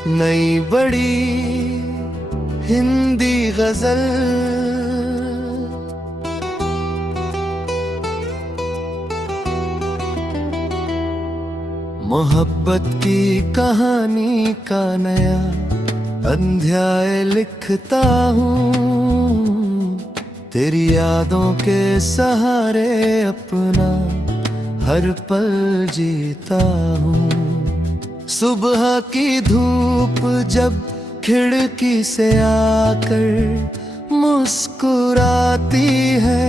नई बड़ी हिंदी गजल। मोहब्बत की कहानी का नया अध्याय लिखता हूँ, तेरी यादों के सहारे अपना हर पल जीता हूँ। सुबह की धूप जब खिड़की से आकर मुस्कुराती है,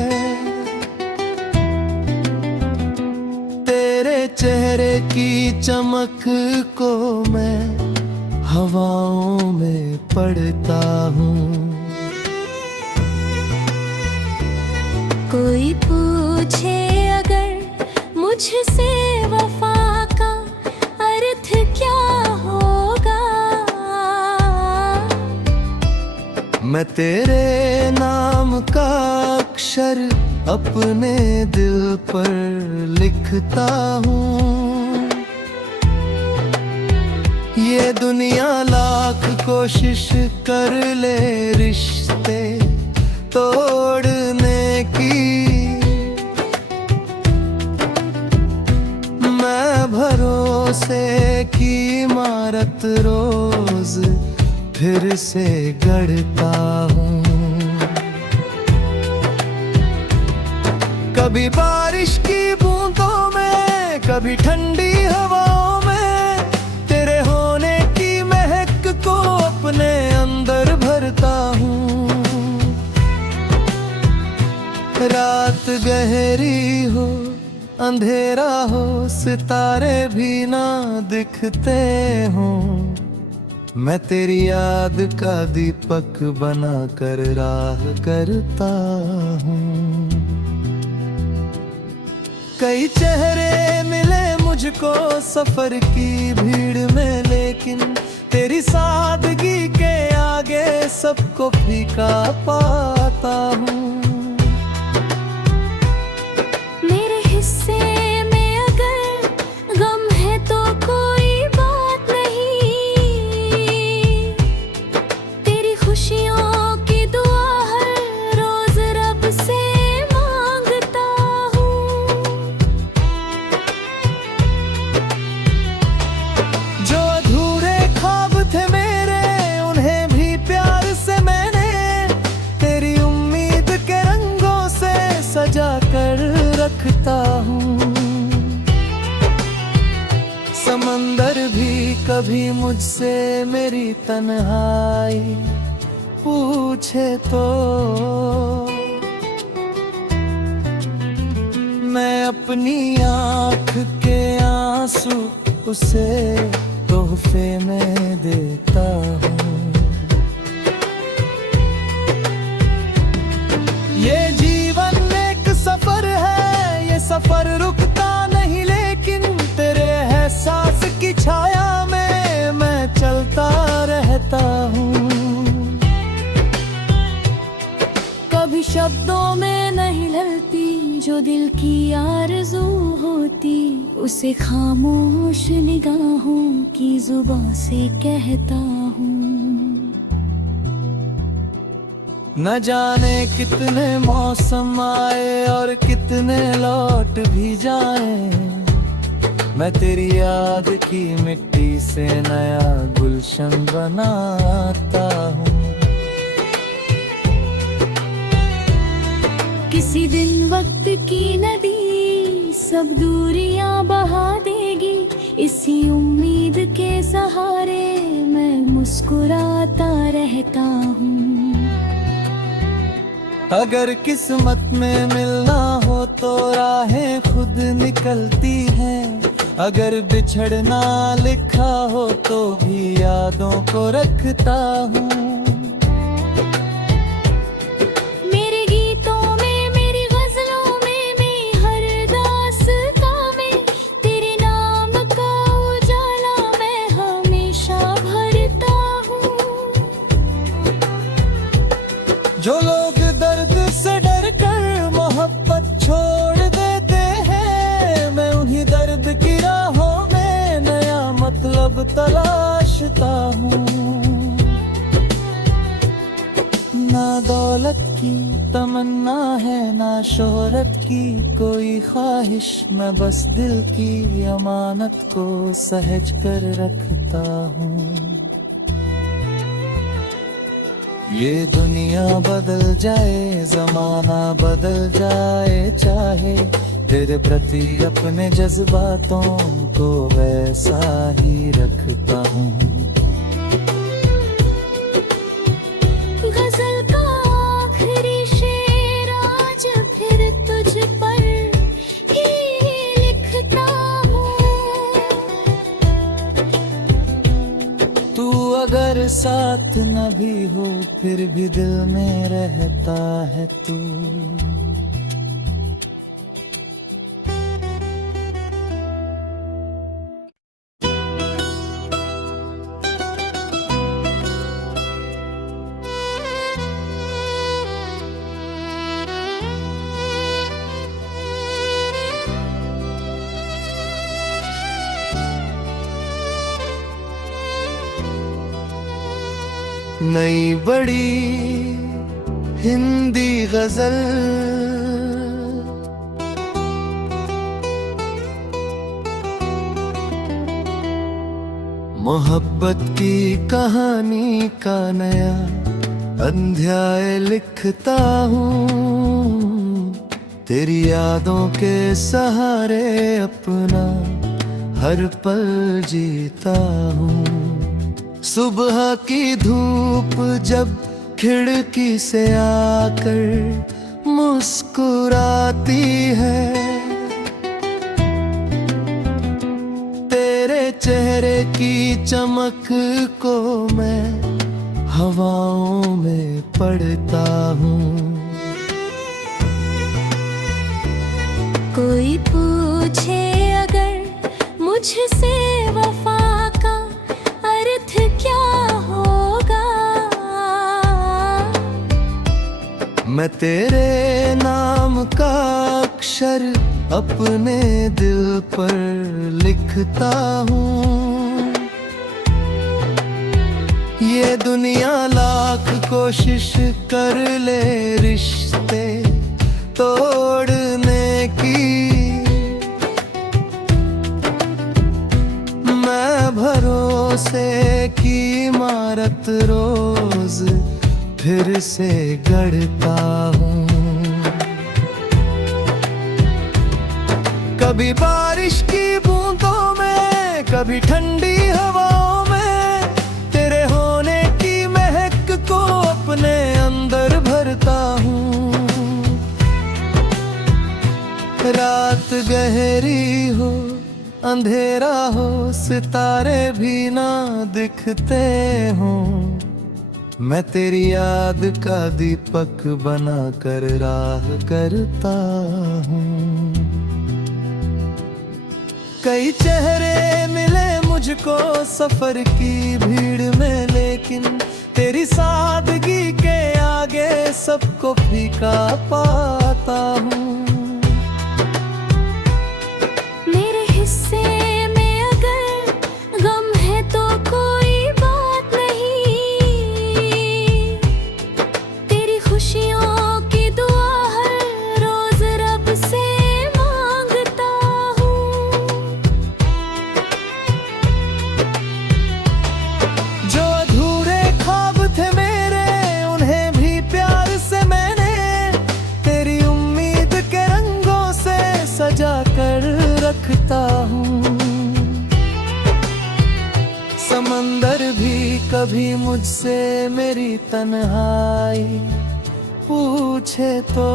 तेरे चेहरे की चमक को मैं हवाओं में पढ़ता हूँ। कोई पूछे अगर मुझसे वफा का अर्थ क्या होगा, मैं तेरे नाम का अक्षर अपने दिल पर लिखता हूँ। ये दुनिया लाख कोशिश कर ले रिश्ते तोड़ने की, मैं भरोसे की इमारत रोज फिर से गढ़ता हूँ। कभी बारिश की बूंदों में, कभी ठंडी हवाओं में, तेरे होने की महक को अपने अंदर भरता हूँ। रात गहरी हो, अंधेरा हो, सितारे भी ना दिखते हों, मैं तेरी याद का दीपक बना कर राह करता हूँ। कई चेहरे मिले मुझको सफर की भीड़ में, लेकिन तेरी सादगी के आगे सबको फीका पाता हूँ। मेरे हिस्से में अगर गम है तो कोई बात नहीं, तेरी खुशियों की दुआ हर रोज रब से मांगता हूँ। जो अधूरे ख्वाब थे मेरे, उन्हें भी प्यार से मैंने तेरी उम्मीद के रंगों से सजा कर रखता हूँ। समंदर भी कभी मुझसे मेरी तन्हाई पूछे तो मैं अपनी आँख के आंसू उसे तोहफे में देता हूँ। ये जीवन एक सफर है, ये सफर रुकता नहीं, लेकिन तेरे एहसास की छाया में मैं चलता रहता हूँ। कभी शब्दों में नहीं ढलती जो दिल की आरज़ू होती, उसे खामोश निगाहों की जुबां से कहता हूँ। न जाने कितने मौसम आए और कितने लौट भी जाएं, मैं तेरी याद की मिट्टी से नया गुलशन बनाता हूँ। किसी दिन वक्त की नदी सब दूरियां बहा देगी, इसी उम्मीद के सहारे मैं मुस्कुराता रहता हूँ। अगर किस्मत में मिलना हो तो राहें खुद निकलती हैं, अगर बिछड़ना लिखा हो तो भी यादों को रखता हूँ। मेरे गीतों में, मेरी गजलों में, मैं हर दास्तां में तेरे नाम का उजाला मैं हमेशा भरता हूँ। जो लोग दर्द से डर कर मोहब्बत छोड़ देते हैं, मैं उन्हीं दर्द की राहों में नया मतलब तलाश सोचता हूँ। ना दौलत की तमन्ना है, ना शोहरत की कोई ख्वाहिश, मैं बस दिल की अमानत को सहज कर रखता हूँ। ये दुनिया बदल जाए, जमाना बदल जाए, चाहे तेरे प्रति अपने जज्बातों को वैसा ही रखता हूँ। गजल का आखिरी शेर आज फिर तुझ पर ही लिखता हूँ। तू अगर साथ न भी हो फिर भी दिल में रहता है तू। नई बड़ी हिंदी गजल, मोहब्बत की कहानी का नया अध्याय लिखता हूँ। तेरी यादों के सहारे अपना हर पल जीता हूँ। सुबह की धूप जब खिड़की से आकर मुस्कुराती है, तेरे चेहरे की चमक को मैं हवाओं में पढ़ता हूँ। कोई पूछे अगर मुझसे वफा का अर्थ क्या होगा, मैं तेरे नाम का अक्षर अपने दिल पर लिखता हूँ। ये दुनिया लाख कोशिश कर ले रिश्ते तोड़ने की, मैं भरोसे की इमारत रोज फिर से गढ़ता हूँ। कभी बारिश की बूंदों में, कभी ठंडी हवाओं में, तेरे होने की महक को अपने अंदर भरता हूँ। रात गहरी हो, अंधेरा हो, सितारे भी ना दिखते हों, मैं तेरी याद का दीपक बना कर राह करता हूँ। कई चेहरे मिले मुझको सफर की भीड़ में, लेकिन तेरी सादगी के आगे सबको फीका पाता हूँ। मेरे हिस्से में अगर गम है तो कोई बात नहीं, तेरी खुशियों की दुआ हर रोज रब से मांगता हूँ। जो अधूरे ख्वाब थे मेरे, उन्हें भी प्यार से मैंने तेरी उम्मीद के रंगों से सजा कर रखता हूँ। समंदर भी कभी मुझसे मेरी तन्हाई पूछे तो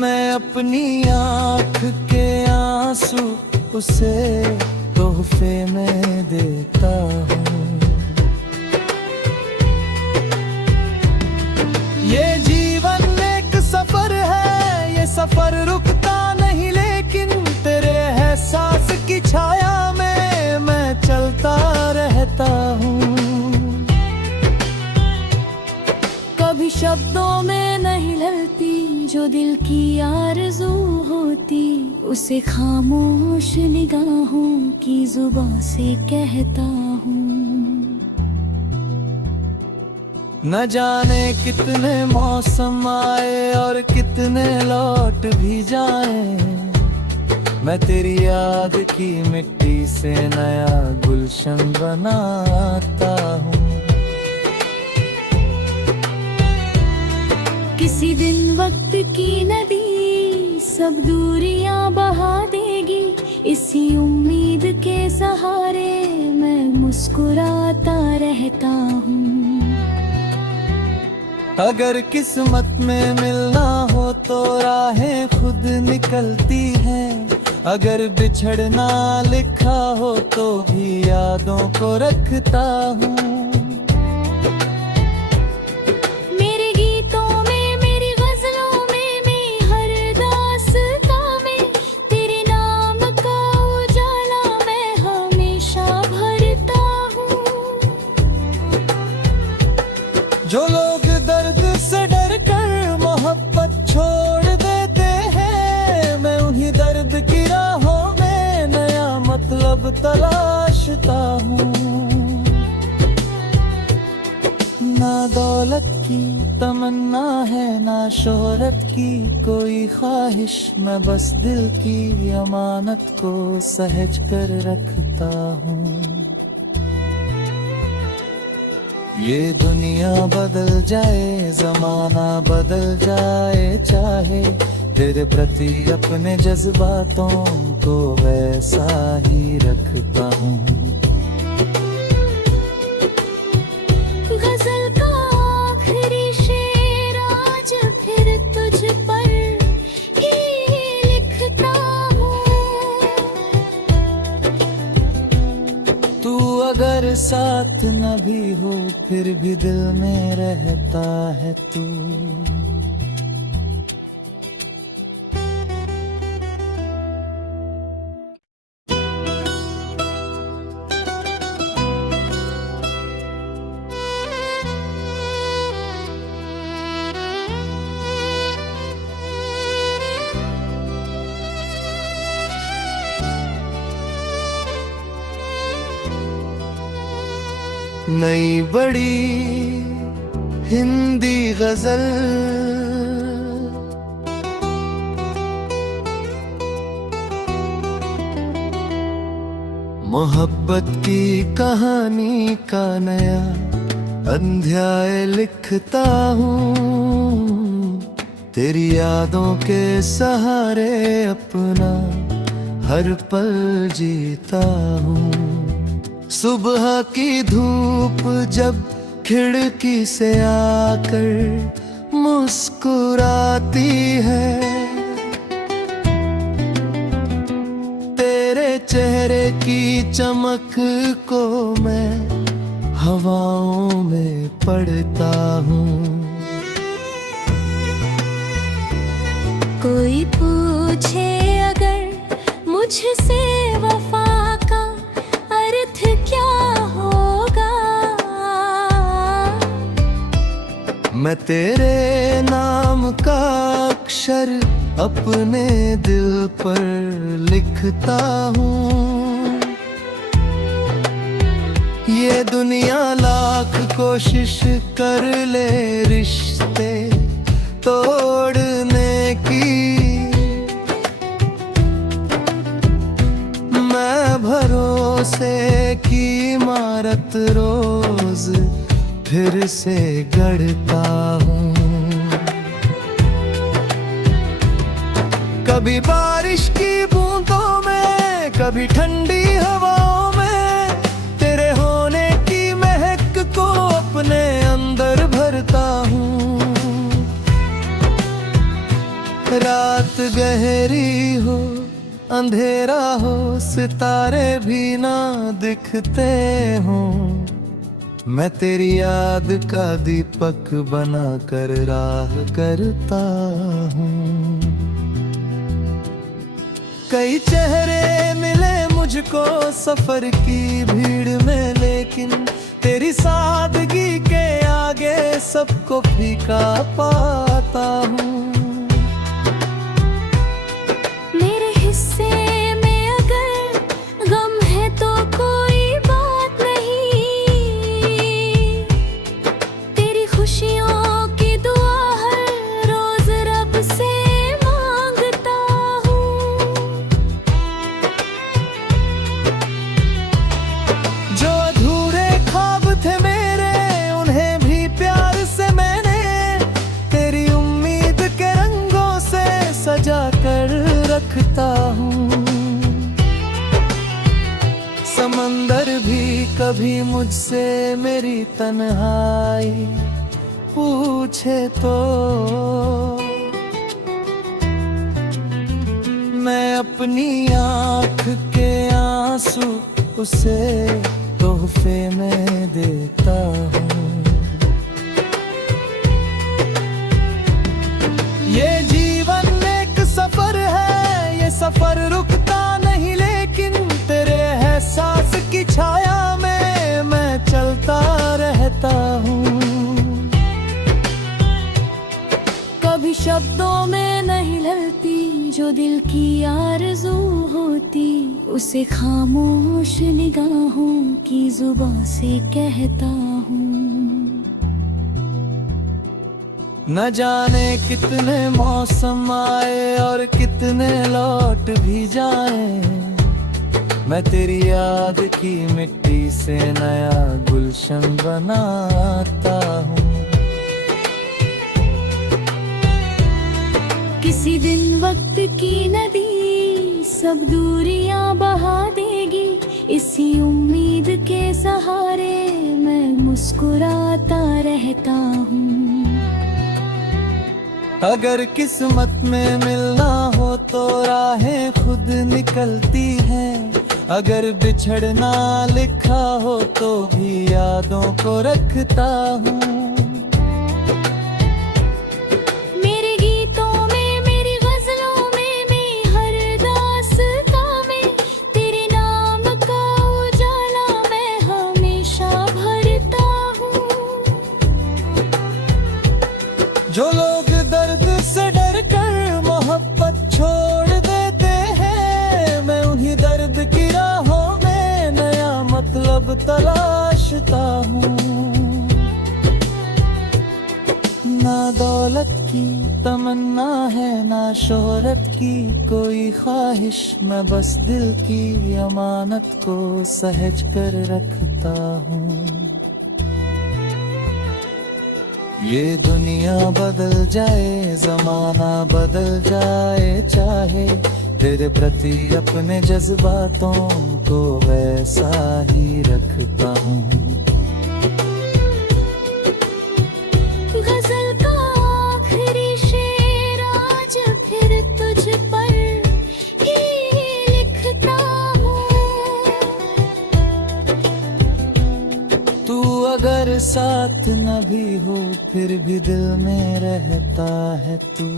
मैं अपनी आँख के आंसू उसे तोहफे में देता हूँ। ये जीवन एक सफर है, ये सफर रुकता नहीं, लेकिन तेरे एहसास की छाया में मैं चलता रहता हूँ। कभी शब्दों में नहीं ढलती जो दिल की आरज़ू होती, उसे खामोश निगाहों की जुबां से कहता हूँ। न जाने कितने मौसम आए और कितने लौट भी जाए, मैं तेरी याद की मिट्टी से नया गुलशन बनाता हूँ। किसी दिन वक्त की नदी सब दूरियां बहा देगी, इसी उम्मीद के सहारे मैं मुस्कुराता रहता हूँ। अगर किस्मत में मिलना हो तो राहें खुद निकलती हैं, अगर बिछड़ना लिखा हो तो भी यादों को रखता हूँ। मेरे गीतों में, मेरी गजलों में हर दास्तां में तेरे नाम का उजाला मैं हमेशा भरता हूँ। जो लोग दर्द से डर कर मोहब्बत छोड़ देते हैं, मैं उन्हीं दर्द की राहों में नया मतलब तलाशता हूँ। ना दौलत की तमन्ना है, ना शोहरत की कोई ख्वाहिश, मैं बस दिल की अमानत को सहज कर रखता हूँ। ये दुनिया बदल जाए, जमाना बदल जाए, चाहे तेरे प्रति अपने जज्बातों को वैसा ही रखता हूँ। गजल का आखिरी शेर आज फिर तुझ पर ही लिखता हूँ। तू अगर साथ न भी हो फिर भी दिल में रहता है तू। नई बड़ी हिंदी गजल, मोहब्बत की कहानी का नया अध्याय लिखता हूँ। तेरी यादों के सहारे अपना हर पल जीता हूँ। सुबह की धूप जब खिड़की से आकर मुस्कुराती है, तेरे चेहरे की चमक को मैं हवाओं में पढ़ता हूँ। कोई पूछे अगर मुझसे वफा का अर्थ क्या होगा, मैं तेरे नाम का अक्षर अपने दिल पर लिखता हूँ। ये दुनिया लाख कोशिश कर ले रिश्ते तोड़ने की, मैं भरोसे की इमारत रोज फिर से गढ़ता हूँ। कभी बारिश की बूंदों में, कभी ठंडी हवाओं में, तेरे होने की महक को अपने अंदर भरता हूँ। रात गहरी हो, अंधेरा हो, सितारे भी ना दिखते हों, मैं तेरी याद का दीपक बना कर राह करता हूँ। कई चेहरे मिले मुझको सफर की भीड़ में, लेकिन तेरी सादगी के आगे सबको फीका पाता हूँ। कर रखता हूँ। समंदर भी कभी मुझसे मेरी तन्हाई पूछे तो मैं अपनी आँख के आंसू उसे तोहफे में देता हूँ। ये जीवन एक सफर है, ये सफर रुकता नहीं, लेकिन तेरे एहसास की छाया में मैं चलता रहता हूँ। कभी शब्दों में नहीं ढलती जो दिल की आरज़ू होती, उसे खामोश निगाहों की जुबां से कहता हूँ। न जाने कितने मौसम आए और कितने लौट भी जाएं, मैं तेरी याद की मिट्टी से नया गुलशन बनाता हूँ। किसी दिन वक्त की नदी सब दूरियां बहा देगी, इसी उम्मीद के सहारे मैं मुस्कुराता रहता हूँ। अगर किस्मत में मिलना हो तो राहें खुद निकलती हैं, अगर बिछड़ना लिखा हो तो भी यादों को रखता हूँ। मेरे गीतों में, मेरी गजलों में, मैं हर दास्तां में तेरे नाम का उजाला मैं हमेशा भरता हूँ। जो लोग दर्द से डर कर मोहब्बत छोड़ देते हैं, मैं उन्हीं दर्द की राहों में नया मतलब तलाशता हूँ। ना दौलत की तमन्ना है, ना शोहरत की कोई ख्वाहिश, मैं बस दिल की अमानत को सहज कर रखता हूँ। ये दुनिया बदल जाए, जमाना बदल जाए, चाहे तेरे प्रति अपने जज्बातों को वैसा ही रखता हूँ। गजल का आखिरी शेर आज फिर तुझ पर ही लिखता हूँ। तू अगर साथ न भी हो फिर भी दिल में रहता है तू।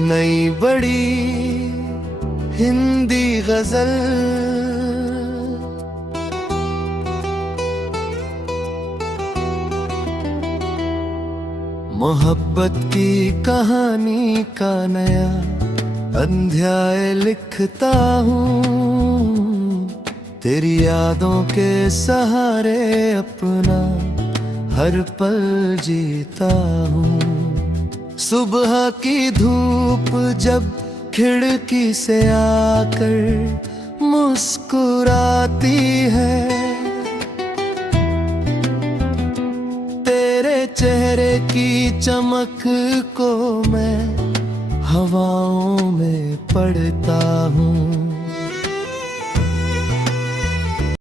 नई बड़ी हिंदी गजल, मोहब्बत की कहानी का नया अध्याय लिखता हूँ। तेरी यादों के सहारे अपना हर पल जीता हूँ। सुबह की धूप जब खिड़की से आकर मुस्कुराती है, तेरे चेहरे की चमक को मैं हवाओं में पढ़ता हूँ।